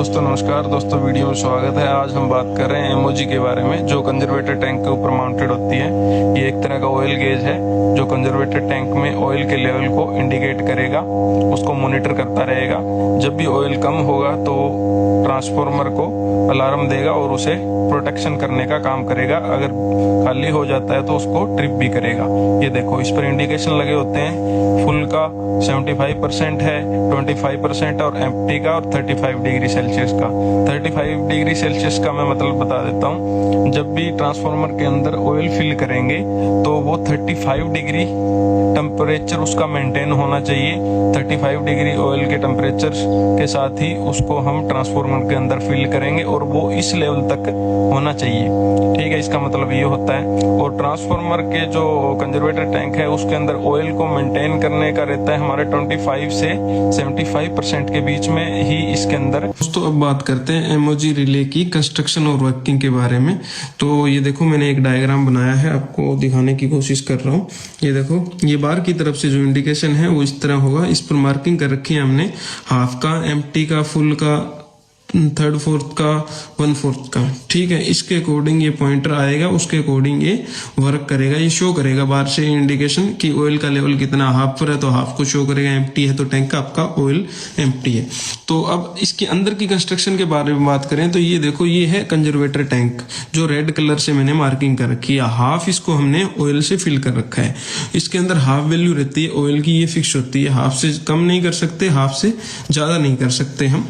दोस्तों नमस्कार दोस्तों, वीडियो में स्वागत है। आज हम बात कर रहे हैं एमओजी के बारे में, जो कंजर्वेटर टैंक के ऊपर माउंटेड होती है। ये एक तरह का ऑयल गेज है जो कंजर्वेटर टैंक में ऑयल के लेवल को इंडिकेट करेगा, उसको मॉनिटर करता रहेगा। जब भी ऑयल कम होगा तो ट्रांसफार्मर को अलार्म देगा और उसे प्रोटेक्शन करने का काम करेगा। अगर खाली हो जाता है तो उसको ट्रिप भी करेगा। ये देखो, इस पर इंडिकेशन लगे होते हैं। फुल का 75% है, 25% और एम्प्टी का, और 35 डिग्री सेल्सियस का। 35 डिग्री सेल्सियस का मैं मतलब बता देता हूँ। जब भी ट्रांसफार्मर के अंदर ऑयल फिल करेंगे तो वो 35 डिग्री टेम्परेचर उसका मेंटेन होना चाहिए। 35 डिग्री ऑयल के टेम्परेचर के साथ ही उसको हम ट्रांसफार्मर के अंदर फिल करेंगे और वो इस लेवल तक होना चाहिए। ठीक है, इसका मतलब ये होता है। और ट्रांसफार्मर के जो कंजर्वेटर टैंक है उसके अंदर ऑयल को मेंटेन करने का रहता है हमारे 25 से 75% के बीच में ही इसके अंदर। दोस्तों अब बात करते हैं एमओजी रिले की कंस्ट्रक्शन और वर्किंग के बारे में। तो ये देखो, मैंने एक डायग्राम बनाया है, आपको दिखाने की कोशिश कर रहा हूँ। ये देखो, ये बार की तरफ से जो इंडिकेशन है वो इस तरह होगा। इस पर मार्किंग कर रखी है हमने हाफ का, एम्प्टी का, फुल का, थर्ड फोर्थ का, 1/4 का। ठीक है, इसके अकॉर्डिंग ये पॉइंटर आएगा, उसके अकॉर्डिंग ये वर्क करेगा। ये शो करेगा बाहर से इंडिकेशन कि ऑयल का लेवल कितना, हाफ पर है तो हाफ को शो करेगा, एम्प्टी है तो टैंक का आपका ऑयल एम्प्टी है। तो अब इसके अंदर की कंस्ट्रक्शन के बारे में बात करें तो ये देखो, ये है कंजर्वेटर टैंक जो रेड कलर से मैंने मार्किंग कर रखी है। हाफ इसको हमने ऑयल से फिल कर रखा है। इसके अंदर हाफ वैल्यू रहती है ऑयल की, ये फिक्स होती है। हाफ से कम नहीं कर सकते, हाफ से ज्यादा नहीं कर सकते हम।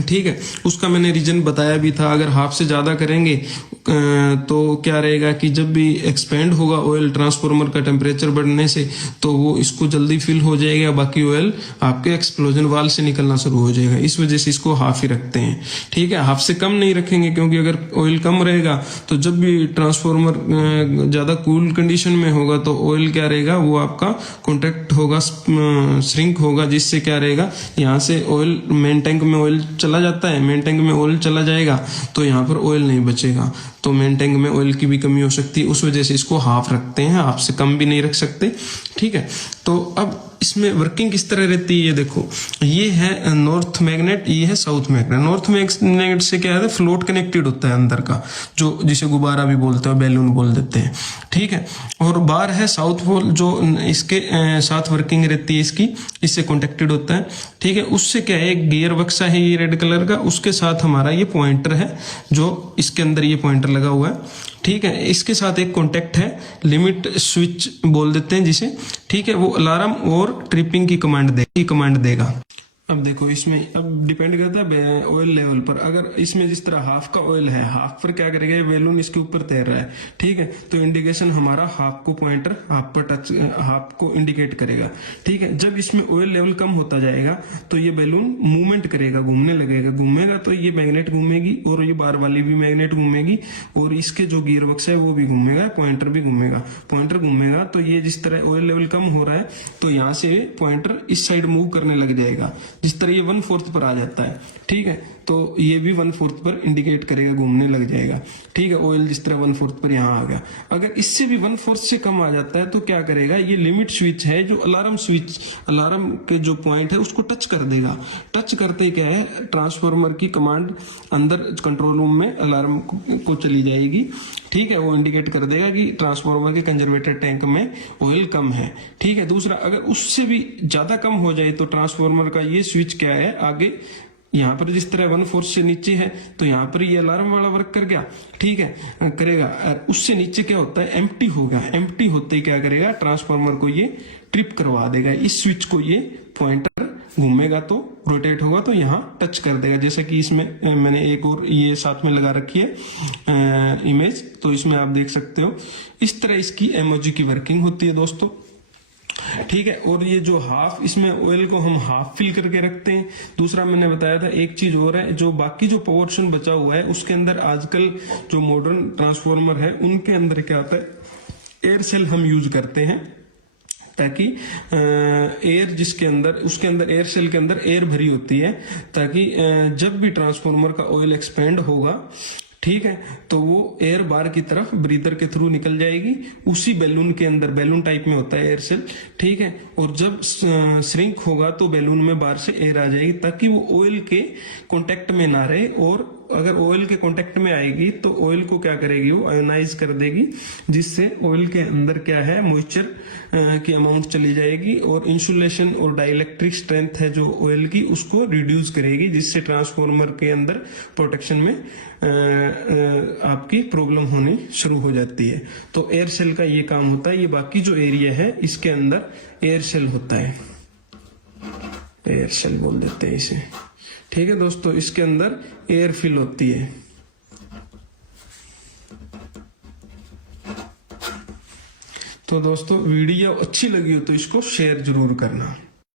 ठीक है, उसका मैंने रीजन बताया भी था। अगर हाफ से ज्यादा करेंगे तो क्या रहेगा कि जब भी एक्सपेंड होगा ऑयल ट्रांसफार्मर का टेम्परेचर बढ़ने से, तो वो इसको जल्दी फिल हो जाएगा, बाकी ऑयल आपके एक्सप्लोजन वाल से निकलना शुरू हो जाएगा। इस वजह से इसको हाफ ही रखते हैं। ठीक है, हाफ से कम नहीं रखेंगे, क्योंकि अगर ऑयल कम रहेगा तो जब भी ट्रांसफार्मर ज्यादा कूल कंडीशन में होगा तो ऑयल क्या रहेगा, वो आपका कॉन्ट्रैक्ट होगा, श्रिंक होगा, जिससे क्या रहेगा, यहाँ से ऑयल मेन टैंक में ऑयल चला जाता है, मेन टैंक में ऑयल चला जाएगा तो यहाँ पर ऑयल नहीं बचेगा, तो मेन टैंक में ऑयल की भी कमी हो सकती है। उस वजह से इसको हाफ रखते हैं, हाफ से कम भी नहीं रख सकते। ठीक है, तो अब इसमें वर्किंग किस तरह रहती है, ये देखो, ये है नॉर्थ मैग्नेट, ये है साउथ मैग्नेट। नॉर्थ मैग्नेट से क्या है, फ्लोट कनेक्टेड होता है अंदर का, जो जिसे गुब्बारा भी बोलते हैं, बैलून बोल देते हैं। ठीक है, और बाहर है साउथ पोल, जो इसके साथ वर्किंग रहती है इसकी, इससे कॉन्टेक्टेड होता है। ठीक है, उससे क्या है, एक गियर बक्सा है ये रेड कलर का, उसके साथ हमारा ये पॉइंटर है, जो इसके अंदर ये पॉइंटर लगा हुआ है। ठीक है, इसके साथ एक कॉन्टेक्ट है, लिमिट स्विच बोल देते हैं जिसे। ठीक है, वो अलार्म और ट्रिपिंग की कमांड देगा। अब देखो, इसमें अब डिपेंड करता है ऑयल लेवल पर। अगर इसमें जिस तरह हाफ का ऑयल है, हाफ पर क्या करेगा, ये बैलून इसके ऊपर तैर रहा है। ठीक है, तो इंडिकेशन हमारा हाफ को पॉइंटर हाफ पर टच, हाफ को इंडिकेट करेगा। ठीक है, जब इसमें ऑयल लेवल कम होता जाएगा तो ये बैलून मूवमेंट करेगा, घूमने लगेगा। घूमेगा तो ये मैग्नेट घूमेगी और ये बार वाली भी मैग्नेट घूमेगी, और इसके जो गियर बक्स है वो भी घूमेगा, पॉइंटर भी घूमेगा। पॉइंटर घूमेगा तो ये जिस तरह ऑयल लेवल कम हो रहा है तो यहाँ से पॉइंटर इस साइड मूव करने लग जाएगा, जिस तरह ये 1/4 पर आ जाता है। ठीक है, तो ये भी 1/4 पर इंडिकेट करेगा, घूमने लग जाएगा। ठीक है, ऑयल जिस तरह 1/4 पर यहाँ आ गया। अगर इससे भी 1/4 से कम आ जाता है तो क्या करेगा, ये लिमिट स्विच है, जो अलार्म स्विच, अलार्म के जो पॉइंट है उसको टच कर देगा। टच करते क्या है, ट्रांसफार्मर की कमांड अंदर कंट्रोल रूम में अलार्म को चली जाएगी। ठीक है, वो इंडिकेट कर देगा कि ट्रांसफार्मर के कंजर्वेटर टैंक में ऑयल कम है। ठीक है, दूसरा, अगर उससे भी ज्यादा कम हो जाए तो ट्रांसफार्मर का ये स्विच क्या है, आगे यहाँ पर जिस तरह 1/4 से नीचे है तो यहाँ पर ये अलार्म वाला वर्क कर गया। ठीक है, करेगा। उससे नीचे क्या होता है, एम्प्टी होगा। एम्प्टी होते ही क्या करेगा, ट्रांसफार्मर को ये ट्रिप करवा देगा। इस स्विच को ये पॉइंटर घूमेगा तो रोटेट होगा तो यहाँ टच कर देगा। जैसा कि इसमें मैंने एक और ये साथ में लगा रखी है इमेज, तो इसमें आप देख सकते हो। इस तरह इसकी एमओजी की वर्किंग होती है दोस्तों। ठीक है, और ये जो हाफ, इसमें ऑयल को हम हाफ फिल करके रखते हैं। दूसरा मैंने बताया था, एक चीज और है, जो बाकी जो पोर्शन बचा हुआ है उसके अंदर आजकल जो मॉडर्न ट्रांसफार्मर है उनके अंदर क्या होता है, एयर सेल हम यूज करते हैं, ताकि एयर जिसके अंदर, उसके अंदर एयर सेल के अंदर एयर भरी होती है, ताकि जब भी ट्रांसफार्मर का ऑयल एक्सपेंड होगा, ठीक है। तो वो एयर बार की तरफ ब्रीदर के थ्रू निकल जाएगी, उसी बैलून के अंदर, बैलून टाइप में होता है एयर सेल, ठीक है। और जब श्रिंक होगा तो बैलून में बाहर से एयर आ जाएगी, ताकि वो ऑयल के कांटेक्ट में ना रहे। और अगर ऑयल के कांटेक्ट में आएगी तो ऑयल को क्या करेगी, वो आयोनाइज कर देगी, जिससे ऑयल के अंदर क्या है, मॉइस्चर की अमाउंट चली जाएगी, और इंसुलेशन और डाइलेक्ट्रिक स्ट्रेंथ है जो ऑयल की, उसको रिड्यूस करेगी, जिससे ट्रांसफॉर्मर के अंदर प्रोटेक्शन में आपकी प्रॉब्लम होनी शुरू हो जाती है। तो एयर सेल का ये काम होता है। ये बाकी जो एरिया है इसके अंदर एयर सेल होता है, एयर सेल बोल देते हैं इसे, ठीक है दोस्तों। इसके अंदर एयर फिल होती है। तो दोस्तों वीडियो अच्छी लगी हो तो इसको शेयर जरूर करना।